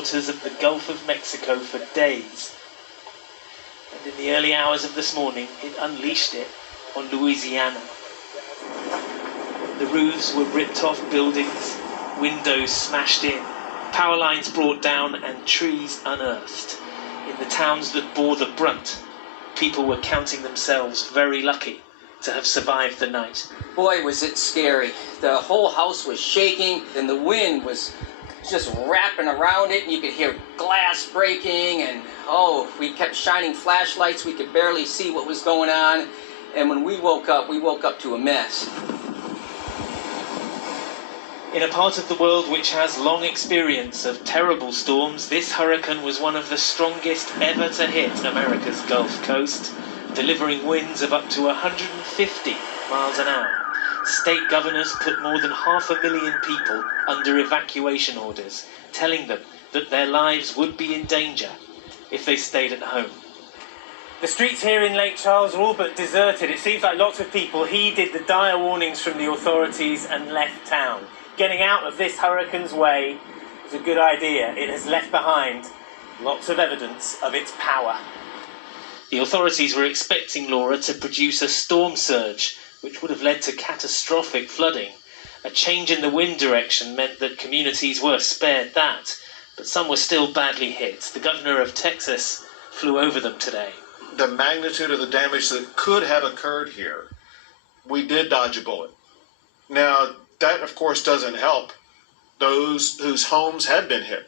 waters of the Gulf of Mexico for days. And in the early hours of this morning, it unleashed it on Louisiana. The roofs were ripped off buildings, windows smashed in, power lines brought down and trees unearthed. In the towns that bore the brunt, people were counting themselves very lucky to have survived the night. Boy, was it scary. The whole house was shaking and the wind was just wrapping around it and you could hear glass breaking and we kept shining flashlights. We could barely see what was going on. And when we woke up to a mess. In a part of the world which has long experience of terrible storms, this hurricane was one of the strongest ever to hit America's Gulf Coast, delivering winds of up to 150 miles an hour. State governors put more than 500,000 people under evacuation orders, telling them that their lives would be in danger if they stayed at home. The streets here in Lake Charles are all but deserted. It seems like lots of people heeded the dire warnings from the authorities and left town. Getting out of this hurricane's way is a good idea. It has left behind lots of evidence of its power. The authorities were expecting Laura to produce a storm surge, which would have led to catastrophic flooding. A change in the wind direction meant that communities were spared that, but some were still badly hit. The governor of Texas flew over them today. The magnitude of the damage that could have occurred here, we did dodge a bullet. Now, that, of course, doesn't help those whose homes have been hit,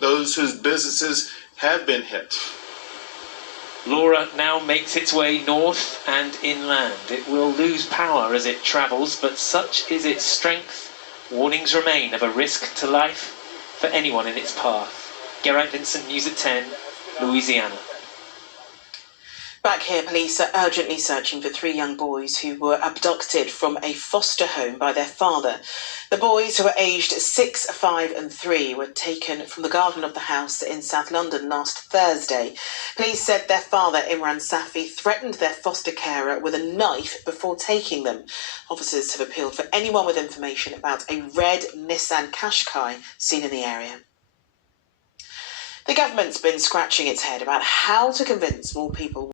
those whose businesses have been hit. Laura now makes its way north and inland. It will lose power as it travels, but such is its strength, warnings remain of a risk to life for anyone in its path. Geraint Vincent, News at 10, Louisiana. Back here, police are urgently searching for 3 young boys who were abducted from a foster home by their father. The boys, who were aged 6, 5 and 3, were taken from the garden of the house in South London last Thursday. Police said their father, Imran Safi, threatened their foster carer with a knife before taking them. Officers have appealed for anyone with information about a red Nissan Qashqai seen in the area. The government's been scratching its head about how to convince more people